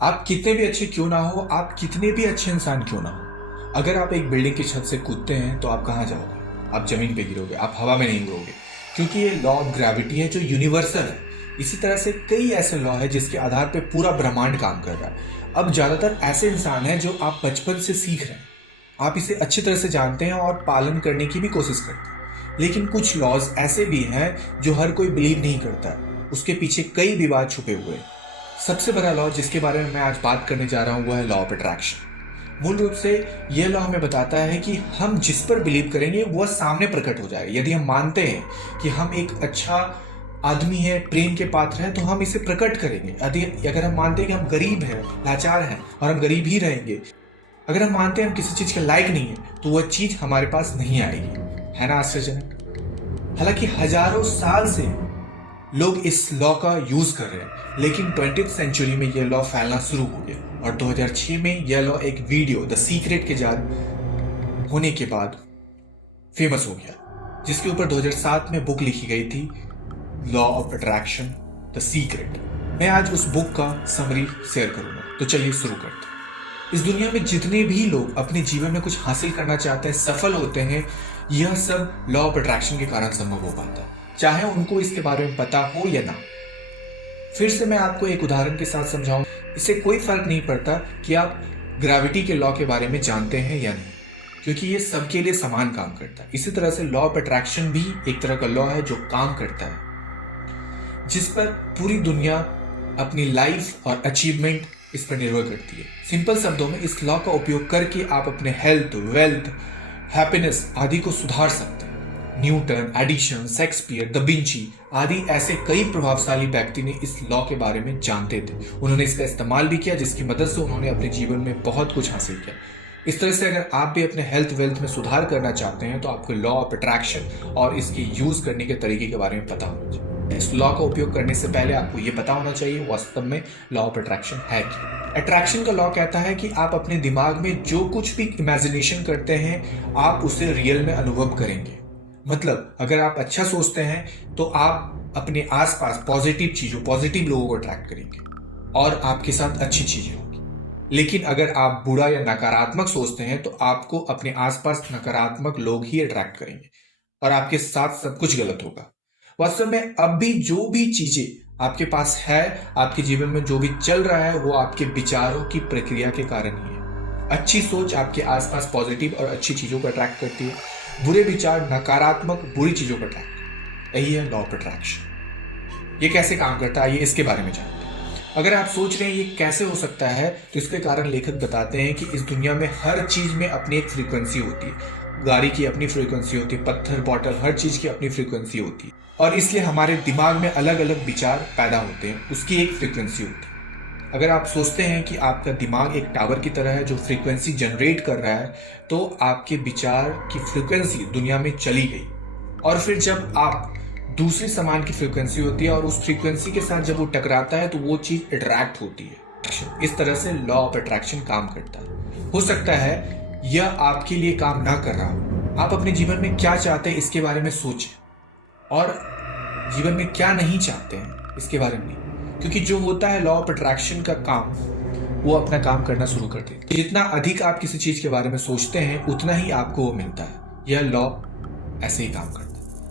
आप कितने भी अच्छे क्यों ना हो, आप कितने भी अच्छे इंसान क्यों ना हो, अगर आप एक बिल्डिंग की छत से कूदते हैं तो आप कहाँ जाओगे? आप जमीन पे गिरोगे, आप हवा में नहीं उड़ोगे, क्योंकि ये लॉ ऑफ ग्रेविटी है जो यूनिवर्सल है। इसी तरह से कई ऐसे लॉ है जिसके आधार पे पूरा ब्रह्मांड काम कर रहा है। अब ज्यादातर ऐसे इंसान हैं जो आप बचपन से सीख रहे हैं, आप इसे अच्छी तरह से जानते हैं और पालन करने की भी कोशिश करते हैं। लेकिन कुछ लॉज ऐसे भी हैं जो हर कोई बिलीव नहीं करता है, उसके पीछे कई विवाद छुपे हुए हैं। सबसे बड़ा लॉ जिसके बारे में मैं आज बात करने जा रहा हूँ वो है लॉ ऑफ अट्रैक्शन। मूल रूप से यह लॉ हमें बताता है कि हम जिस पर बिलीव करेंगे वह सामने प्रकट हो जाएगा। यदि हम मानते हैं कि हम एक अच्छा आदमी है, प्रेम के पात्र हैं, तो हम इसे प्रकट करेंगे। यदि अगर हम मानते हैं कि हम गरीब हैं, लाचार हैं और हम गरीब ही रहेंगे, अगर हम मानते हैं हम किसी चीज के लायक नहीं है, तो वह चीज हमारे पास नहीं आएगी। है ना आश्चर्यजनक? हालांकि हजारों साल से लोग इस लॉ का यूज कर रहे हैं, लेकिन 20th सेंचुरी में यह लॉ फैलना शुरू हो गया और 2006 में यह लॉ एक वीडियो द सीक्रेट के जाल होने के बाद फेमस हो गया, जिसके ऊपर 2007 में बुक लिखी गई थी, law of attraction the secret. मैं आज उस बुक का समरी शेयर करूंगा, तो चलिए शुरू करते हैं। इस दुनिया में जितने भी लोग अपने जीवन में कुछ हासिल करना चाहते हैं, सफल होते हैं, यह सब लॉ ऑफ अट्रैक्शन के कारण संभव हो पाता है, चाहे उनको इसके बारे में पता हो या ना। फिर से मैं आपको एक उदाहरण के साथ समझाऊं। इससे कोई फर्क नहीं पड़ता कि आप ग्रेविटी के लॉ के बारे में जानते हैं या नहीं, क्योंकि ये सबके लिए समान काम करता है। इसी तरह से लॉ ऑफ अट्रैक्शन भी एक तरह का लॉ है जो काम करता है, जिस पर पूरी दुनिया अपनी लाइफ और अचीवमेंट इस पर निर्भर करती है। सिंपल शब्दों में इस लॉ का उपयोग करके आप अपने हेल्थ, वेल्थ, हैप्पीनेस आदि को सुधार सकते हैं। Newton, Edison, Shakespeare, da Vinci आदि ऐसे कई प्रभावशाली व्यक्ति ने इस लॉ के बारे में जानते थे। उन्होंने इसका इस्तेमाल भी किया, जिसकी मदद से उन्होंने अपने जीवन में बहुत कुछ हासिल किया। इस तरह से अगर आप भी अपने हेल्थ वेल्थ में सुधार करना चाहते हैं तो आपको लॉ ऑफ अट्रैक्शन और इसके यूज करने के तरीके के बारे में पता होना चाहिए। इस लॉ का उपयोग करने से पहले आपको यह पता होना चाहिए वास्तव में लॉ ऑफ अट्रैक्शन है क्या। अट्रैक्शन का लॉ कहता है कि आप अपने दिमाग में जो कुछ भी इमेजिनेशन करते हैं, आप उसे रियल में अनुभव करेंगे। मतलब अगर आप अच्छा सोचते हैं तो आप अपने आसपास पॉजिटिव चीजों, पॉजिटिव लोगों को अट्रैक्ट करेंगे और आपके साथ अच्छी चीजें होंगी। लेकिन अगर आप बुरा या नकारात्मक सोचते हैं तो आपको अपने आसपास नकारात्मक लोग ही अट्रैक्ट करेंगे और आपके साथ सब कुछ गलत होगा। वास्तव में अब भी जो भी चीजें आपके पास है, आपके जीवन में जो भी चल रहा है, वो आपके विचारों की प्रक्रिया के कारण ही है। अच्छी सोच आपके आसपास पॉजिटिव और अच्छी चीजों को अट्रैक्ट करती है, बुरे विचार नकारात्मक बुरी चीजों को अट्रैक्ट। यही है लॉ ऑफ अट्रैक्शन। ये कैसे काम करता है, ये इसके बारे में जानते हैं। अगर आप सोच रहे हैं ये कैसे हो सकता है, तो इसके कारण लेखक बताते हैं कि इस दुनिया में हर चीज में अपनी एक फ्रीक्वेंसी होती है। गाड़ी की अपनी फ्रीक्वेंसी होती है, पत्थर, बॉटल, हर चीज की अपनी फ्रीक्वेंसी होती है और इसलिए हमारे दिमाग में अलग अलग विचार पैदा होते हैं, उसकी एक फ्रीक्वेंसी होती है। अगर आप सोचते हैं कि आपका दिमाग एक टावर की तरह है जो फ्रीक्वेंसी जनरेट कर रहा है, तो आपके विचार की फ्रीक्वेंसी दुनिया में चली गई और फिर जब आप दूसरी समान की फ्रीक्वेंसी होती है और उस फ्रीक्वेंसी के साथ जब वो टकराता है तो वो चीज अट्रैक्ट होती है। इस तरह से लॉ ऑफ अट्रैक्शन काम करता है। हो सकता है यह आपके लिए काम ना कर रहा हो। आप अपने जीवन में क्या चाहते हैं इसके बारे में सोचें और जीवन में क्या नहीं चाहते हैं इसके बारे में नहीं, क्योंकि जो होता है लॉ ऑफ अट्रैक्शन का काम, वो अपना काम करना शुरू कर देता है। जितना अधिक आप किसी चीज के बारे में सोचते हैं उतना ही आपको वो मिलता है। यह लॉ ऐसे ही काम करता है।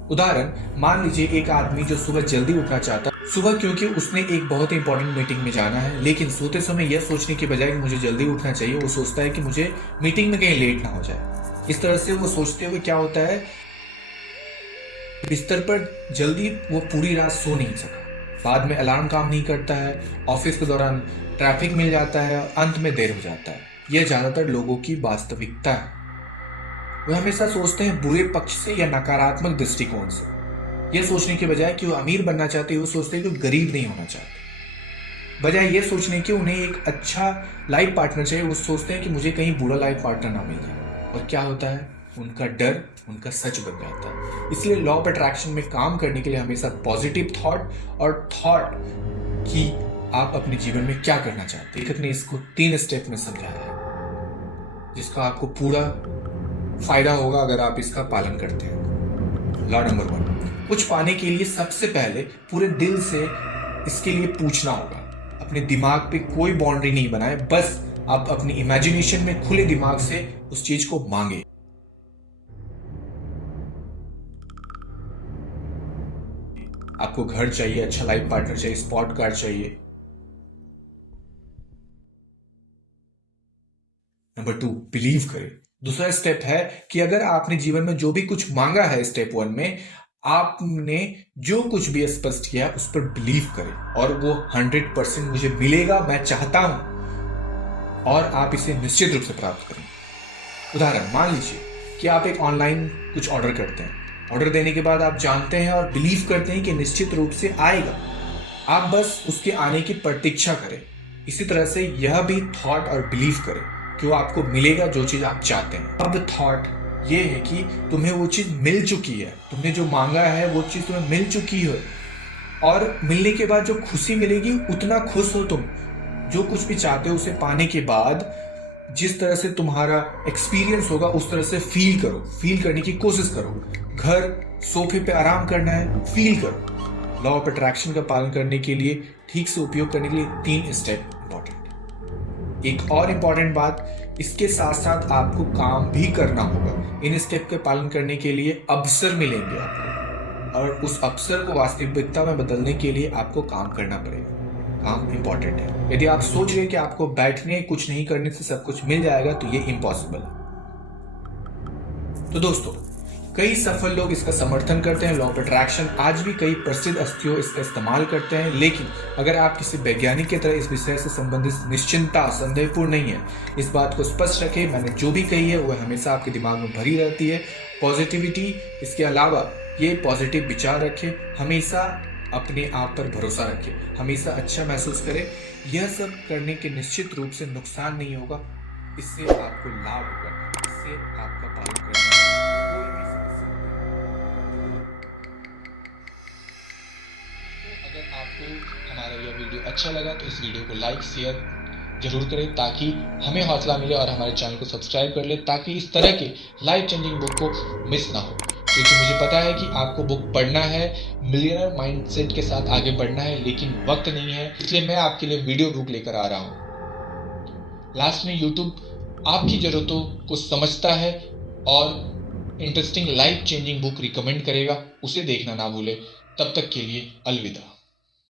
उदाहरण, मान लीजिए एक आदमी जो सुबह जल्दी उठना चाहता है, सुबह क्योंकि उसने एक बहुत ही इंपॉर्टेंट मीटिंग में जाना है, लेकिन सोते समय यह सोचने के बजाय कि मुझे जल्दी उठना चाहिए, वो सोचता है कि मुझे मीटिंग में कहीं लेट ना हो जाए। इस तरह से वो सोचते हुए क्या होता है, बिस्तर पर जल्दी वो पूरी रात सो नहीं सका, बाद में अलार्म काम नहीं करता है, ऑफिस के दौरान ट्रैफिक मिल जाता है और अंत में देर हो जाता है। यह ज्यादातर लोगों की वास्तविकता है। वे हमेशा सोचते हैं बुरे पक्ष से या नकारात्मक दृष्टिकोण से। यह सोचने के बजाय कि वो अमीर बनना चाहते हैं, वो सोचते हैं कि वो गरीब नहीं होना चाहते। बजाय ये सोचने कि उन्हें एक अच्छा लाइफ पार्टनर चाहिए, वो सोचते हैं कि मुझे कहीं बुरा लाइफ पार्टनर ना मिल जाए। और क्या होता है, उनका डर उनका सच बन जाता है। इसलिए लॉ ऑफ अट्रैक्शन में काम करने के लिए हमेशा पॉजिटिव थॉट और थॉट कि आप अपने जीवन में क्या करना चाहते हैं। लेखक ने इसको 3 स्टेप में समझाया है, जिसका आपको पूरा फायदा होगा अगर आप इसका पालन करते हैं। लॉ नंबर 1, कुछ पाने के लिए सबसे पहले पूरे दिल से इसके लिए पूछना होगा। अपने दिमाग पे कोई बाउंड्री नहीं बनाए, बस आप अपनी इमेजिनेशन में खुले दिमाग से उस चीज को मांगे। आपको घर चाहिए, अच्छा लाइफ पार्टनर चाहिए, स्पॉट कार चाहिए। नंबर 2, बिलीव करें। दूसरा स्टेप है कि अगर आपने जीवन में जो भी कुछ मांगा है स्टेप 1 में, आपने जो कुछ भी स्पष्ट किया उस पर बिलीव करें और वो 100% मुझे मिलेगा, मैं चाहता हूं, और आप इसे निश्चित रूप से प्राप्त करें। उदाहरण, मान लीजिए कि आप एक ऑनलाइन कुछ ऑर्डर करते हैं। ऑर्डर देने के बाद आप जानते हैं और बिलीव करते हैं कि निश्चित रूप से आएगा। आप बस उसके आने की प्रतीक्षा करें। इसी तरह से यह भी थॉट और बिलीव करें कि वो आपको मिलेगा जो चीज़ आप चाहते हैं। अब थॉट ये है कि तुम्हें वो चीज़ मिल चुकी है, तुमने जो मांगा है वो चीज़ तुम्हें मिल चुकी है, और मिलने के बाद जो खुशी मिलेगी उतना खुश हो तुम। जो कुछ भी चाहते हो उसे पाने के बाद जिस तरह से तुम्हारा एक्सपीरियंस होगा उस तरह से फील करो, फील करने की कोशिश करो। घर सोफे पे आराम करना है, फील करो। लॉ ऑफ अट्रैक्शन का पालन करने के लिए, ठीक से उपयोग करने के लिए 3 स्टेप इंपॉर्टेंट। एक और इंपॉर्टेंट बात, इसके साथ साथ आपको काम भी करना होगा। इन स्टेप के पालन करने के लिए अवसर मिलेंगे आपको, और उस अवसर को वास्तविकता में बदलने के लिए आपको काम करना पड़ेगा। काम इंपॉर्टेंट है। यदि आप सोच रहे हैं कि आपको बैठने कुछ नहीं करने से सब कुछ मिल जाएगा, तो ये इम्पॉसिबल है। तो दोस्तों, कई सफल लोग इसका समर्थन करते हैं। लॉ ऑफ अट्रैक्शन आज भी कई प्रसिद्ध हस्तियों इसका इस्तेमाल करते हैं, लेकिन अगर आप किसी वैज्ञानिक की तरह इस विषय से संबंधित निश्चिंतता संदेहपूर्ण नहीं है, इस बात को स्पष्ट रखें। मैंने जो भी कही है वह हमेशा आपके दिमाग में भरी रहती है। पॉजिटिविटी, इसके अलावा ये पॉजिटिव विचार रखें, हमेशा अपने आप पर भरोसा रखें, हमेशा अच्छा महसूस करें। यह सब करने के निश्चित रूप से नुकसान नहीं होगा, इससे आपको लाभ होगा, इससे आपका पालन करने में कोई भी समस्या नहीं। तो अगर आपको हमारा यह वीडियो अच्छा लगा तो इस वीडियो को लाइक शेयर जरूर करें, ताकि हमें हौसला मिले, और हमारे चैनल को सब्सक्राइब कर ले, ताकि इस तरह के लाइफ चेंजिंग बुक को मिस ना हो। क्योंकि मुझे पता है कि आपको बुक पढ़ना है, मिलियनर माइंडसेट के साथ आगे बढ़ना है, लेकिन वक्त नहीं है, इसलिए मैं आपके लिए वीडियो बुक लेकर आ रहा हूँ। लास्ट में यूट्यूब आपकी ज़रूरतों को समझता है और interesting life changing book recommend करेगा, उसे देखना ना भूले। तब तक के लिए अलविदा।